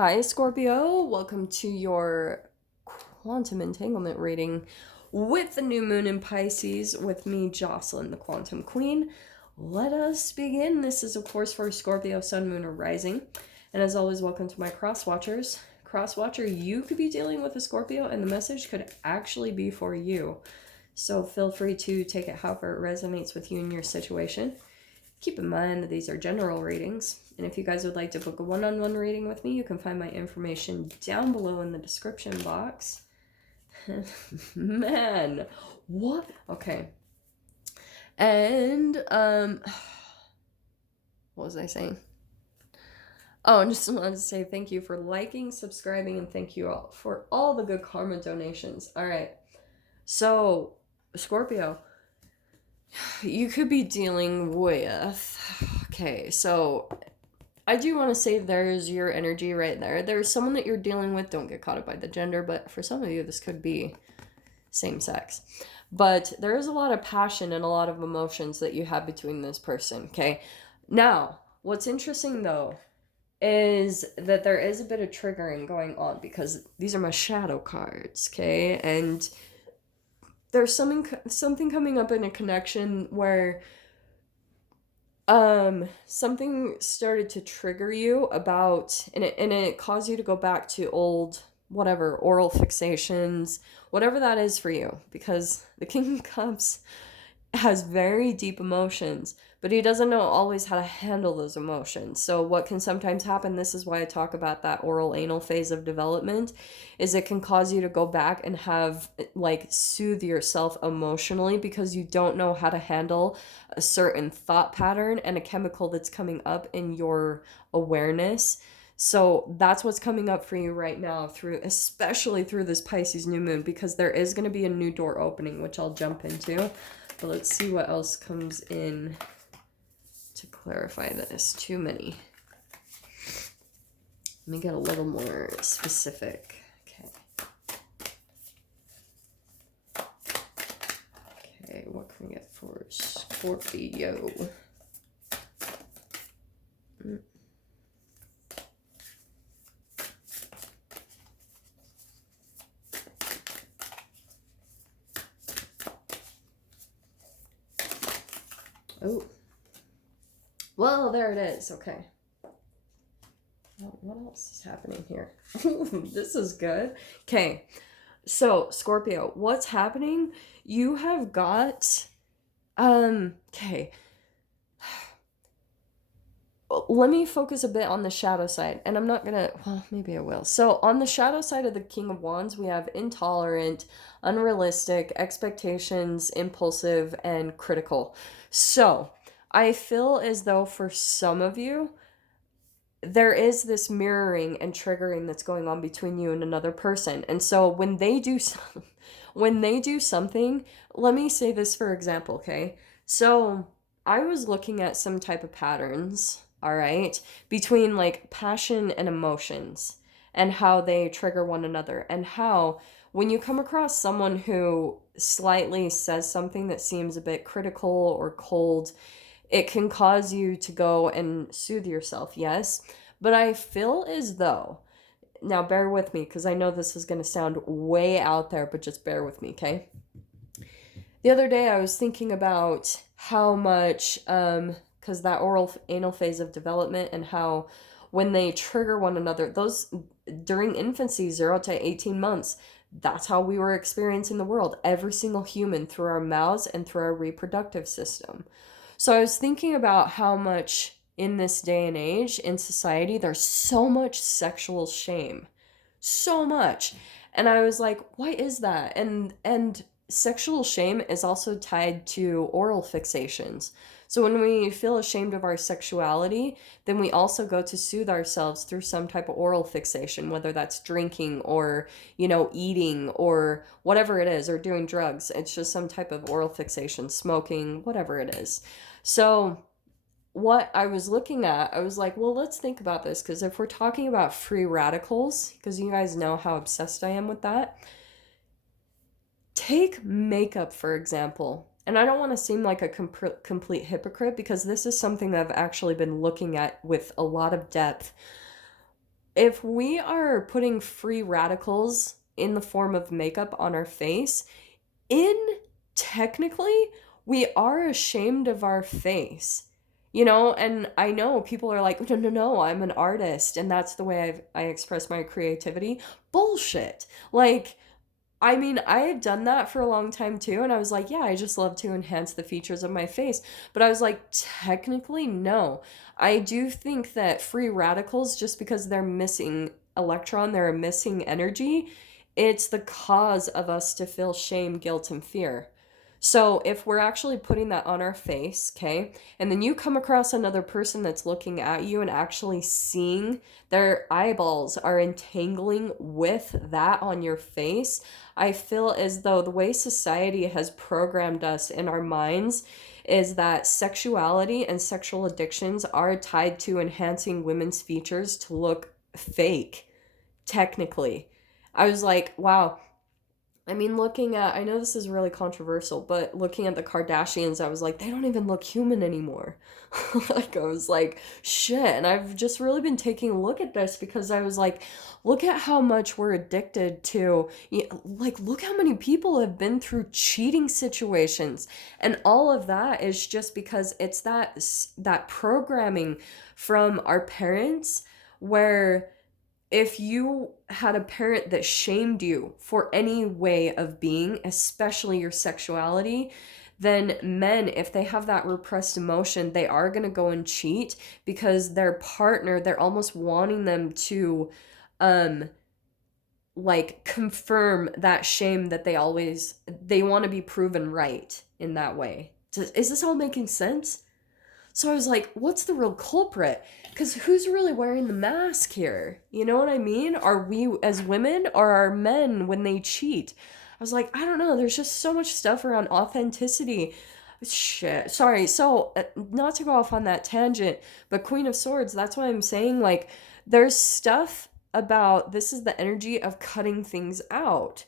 Hi, Scorpio. Welcome to your quantum entanglement reading with the new moon in Pisces with me, Jocelyn, the quantum queen. Let us begin. This is, of course, for Scorpio, sun, moon, or rising. And as always, welcome to my cross watchers. Cross watcher, you could be dealing with a Scorpio, and the message could actually be for you. So feel free to take it however it resonates with you and your situation. Keep in mind that these are general readings, and if you guys would like to book a one-on-one reading with me, you can find my information down below in the description box. Man, what? Okay. And, what was I saying? Oh, I just wanted to say thank you for liking, subscribing, and thank you all for all the good karma donations. All right. So, Scorpio, you could be dealing with, okay, so I do want to say there's your energy right there. There's someone that you're dealing with. Don't get caught up by the gender, but for some of you, this could be same sex. But there is a lot of passion and a lot of emotions that you have between this person, okay? Now, what's interesting though is that there is a bit of triggering going on because these are my shadow cards, okay? And there's something coming up in a connection where something started to trigger you about, and it caused you to go back to old whatever oral fixations, whatever that is for you, because the King of Cups has very deep emotions, but he doesn't know always how to handle those emotions. So what can sometimes happen, this is why I talk about that oral anal phase of development, is it can cause you to go back and have soothe yourself emotionally because you don't know how to handle a certain thought pattern and a chemical that's coming up in your awareness. So that's what's coming up for you right now, especially through this Pisces new moon, because there is going to be a new door opening, which I'll jump into. But let's see what else comes in to clarify this. Too many. Let me get a little more specific. Okay. Okay, what can we get for Scorpio? Oh. Well, there it is. Okay. Well, what else is happening here? This is good. Okay. So, Scorpio, what's happening? You have got okay. Let me focus a bit on the shadow side, and I'm not gonna, well, maybe I will. So on the shadow side of the King of Wands, we have intolerant, unrealistic, expectations, impulsive, and critical. So I feel as though for some of you, there is this mirroring and triggering that's going on between you and another person. And so when they do something, let me say this for example, okay? So I was looking at some type of patterns, all right, between like passion and emotions and how they trigger one another, and how when you come across someone who slightly says something that seems a bit critical or cold, it can cause you to go and soothe yourself, yes. But I feel as though, now bear with me because I know this is going to sound way out there, but just bear with me, okay? The other day I was thinking about how much, because that oral anal phase of development, and how when they trigger one another, those during infancy, 0 to 18 months, that's how we were experiencing the world. Every single human through our mouths and through our reproductive system. So I was thinking about how much in this day and age in society, there's so much sexual shame. So much. And I was like, why is that? And sexual shame is also tied to oral fixations. So when we feel ashamed of our sexuality, then we also go to soothe ourselves through some type of oral fixation, whether that's drinking or, eating or whatever it is, or doing drugs. It's just some type of oral fixation, smoking, whatever it is. So what I was looking at, I was like, well, let's think about this, because if we're talking about free radicals, because you guys know how obsessed I am with that, take makeup, for example. And I don't want to seem like a complete hypocrite, because this is something that I've actually been looking at with a lot of depth. if we are putting free radicals in the form of makeup on our face, in technically, we are ashamed of our face. You know, and I know people are like, no, no, no, I'm an artist, and that's the way I express my creativity. Bullshit. Like, I mean, I had done that for a long time too, and I was like, yeah, I just love to enhance the features of my face. But I was like, technically, no. I do think that free radicals, just because they're missing electron, they're missing energy, it's the cause of us to feel shame, guilt, and fear. So if we're actually putting that on our face, okay, and then you come across another person that's looking at you and actually seeing their eyeballs are entangling with that on your face, I feel as though the way society has programmed us in our minds is that sexuality and sexual addictions are tied to enhancing women's features to look fake, technically. I was like, wow. I mean, looking at, I know this is really controversial, but looking at the Kardashians, I was like, they don't even look human anymore. Like, I was like, shit. And I've just really been taking a look at this because I was like, look at how much we're addicted to, like, look how many people have been through cheating situations. And all of that is just because it's that programming from our parents where if you had a parent that shamed you for any way of being, especially your sexuality, then men, if they have that repressed emotion, they are going to go and cheat because their partner, they're almost wanting them to um like confirm that shame that they want to be proven right in that way. Is this all making sense? So I was like, what's the real culprit? Because who's really wearing the mask here? You know what I mean? Are we as women or are men when they cheat? I was like, I don't know. There's just so much stuff around authenticity. Shit. Sorry. So, not to go off on that tangent, but Queen of Swords, that's why I'm saying, like, there's stuff about this is the energy of cutting things out.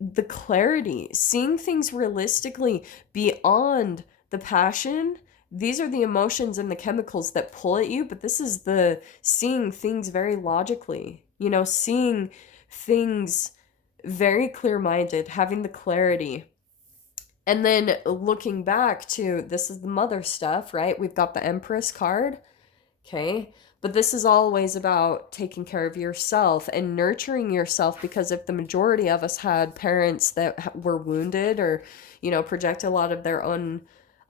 The clarity, seeing things realistically beyond the passion. These are the emotions and the chemicals that pull at you, but this is the seeing things very logically, seeing things very clear-minded, having the clarity. And then looking back to this is the mother stuff, right? We've got the Empress card. Okay. But this is always about taking care of yourself and nurturing yourself, because if the majority of us had parents that were wounded or, project a lot of their own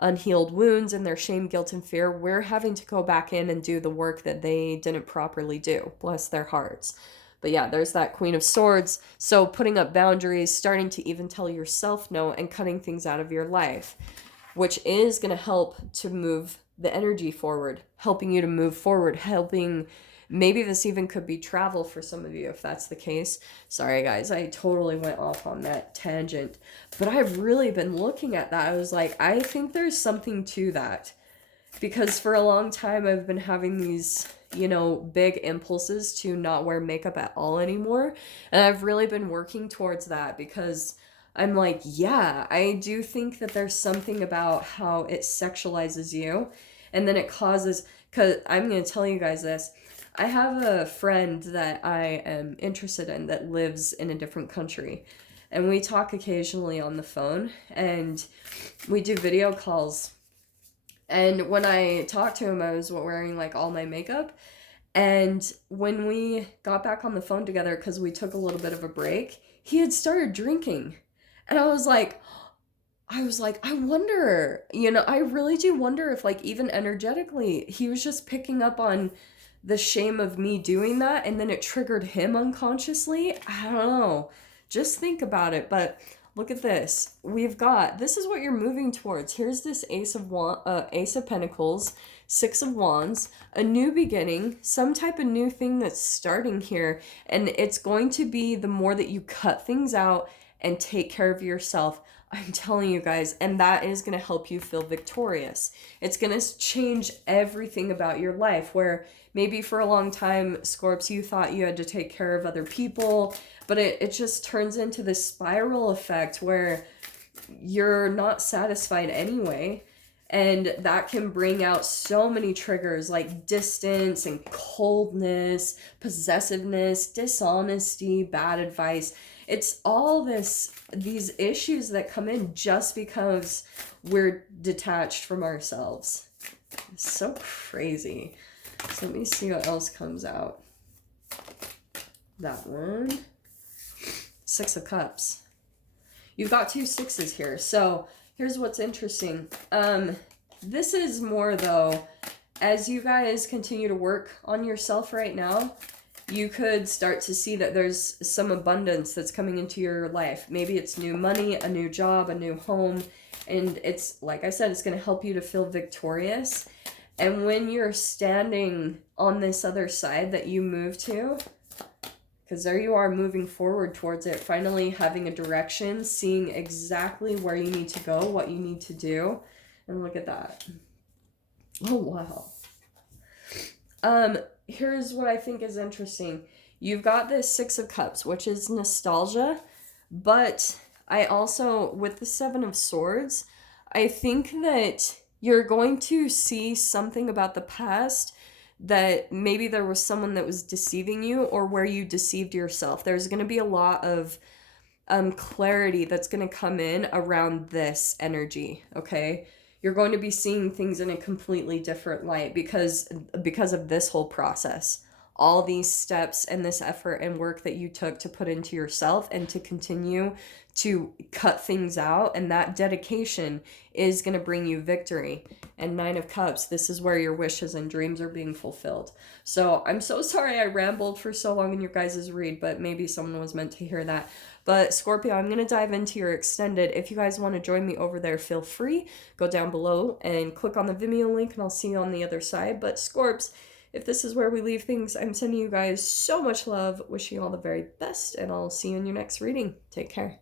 unhealed wounds and their shame, guilt, and fear, we're having to go back in and do the work that they didn't properly do. Bless their hearts. But yeah, there's that Queen of Swords. So putting up boundaries, starting to even tell yourself no, and cutting things out of your life, which is going to help to move the energy forward, helping you to move forward, helping, maybe this even could be travel for some of you if that's the case. Sorry guys, I totally went off on that tangent, but I've really been looking at that. I was like, I think there's something to that, because for a long time I've been having these, big impulses to not wear makeup at all anymore, and I've really been working towards that because I'm like, yeah, I do think that there's something about how it sexualizes you, and then it causes, because I'm going to tell you guys this. I have a friend that I am interested in that lives in a different country, and we talk occasionally on the phone, and we do video calls. And when I talked to him, I was wearing like all my makeup. And when we got back on the phone together, because we took a little bit of a break, he had started drinking. And I was like, I wonder, I really do wonder if, like, even energetically, he was just picking up on the shame of me doing that, and then it triggered him unconsciously. I don't know. Just think about it. But look at this. This is what you're moving towards. Here's this Ace of Pentacles, Six of Wands, a new beginning, some type of new thing that's starting here. And it's going to be the more that you cut things out and take care of yourself, I'm telling you guys, and that is going to help you feel victorious. It's going to change everything about your life, where maybe for a long time, Scorps, you thought you had to take care of other people, but it just turns into this spiral effect where you're not satisfied anyway. And that can bring out so many triggers like distance and coldness, possessiveness, dishonesty, bad advice. It's all these issues that come in just because we're detached from ourselves. It's so crazy. So let me see what else comes out. That one. Six of Cups. You've got 2 6s here. So here's what's interesting. This is more though, as you guys continue to work on yourself right now, you could start to see that there's some abundance that's coming into your life. Maybe it's new money, a new job, a new home. And it's, like I said, it's going to help you to feel victorious. And when you're standing on this other side that you move to, because there you are moving forward towards it, finally having a direction, seeing exactly where you need to go, what you need to do. And look at that. Oh, wow. Here's what I think is interesting. You've got this 6 of Cups, which is nostalgia, but I also, with the 7 of Swords, I think that you're going to see something about the past that maybe there was someone that was deceiving you, or where you deceived yourself. There's going to be a lot of clarity that's going to come in around this energy, okay? You're going to be seeing things in a completely different light because of this whole process. All these steps and this effort and work that you took to put into yourself and to continue to cut things out, and that dedication is going to bring you victory. And 9 of Cups, this is where your wishes and dreams are being fulfilled. So I'm so sorry I rambled for so long in your guys' read, but maybe someone was meant to hear that. But Scorpio, I'm going to dive into your extended. If you guys want to join me over there, feel free. Go down below and click on the Vimeo link and I'll see you on the other side. But Scorps, if this is where we leave things, I'm sending you guys so much love. Wishing you all the very best, and I'll see you in your next reading. Take care.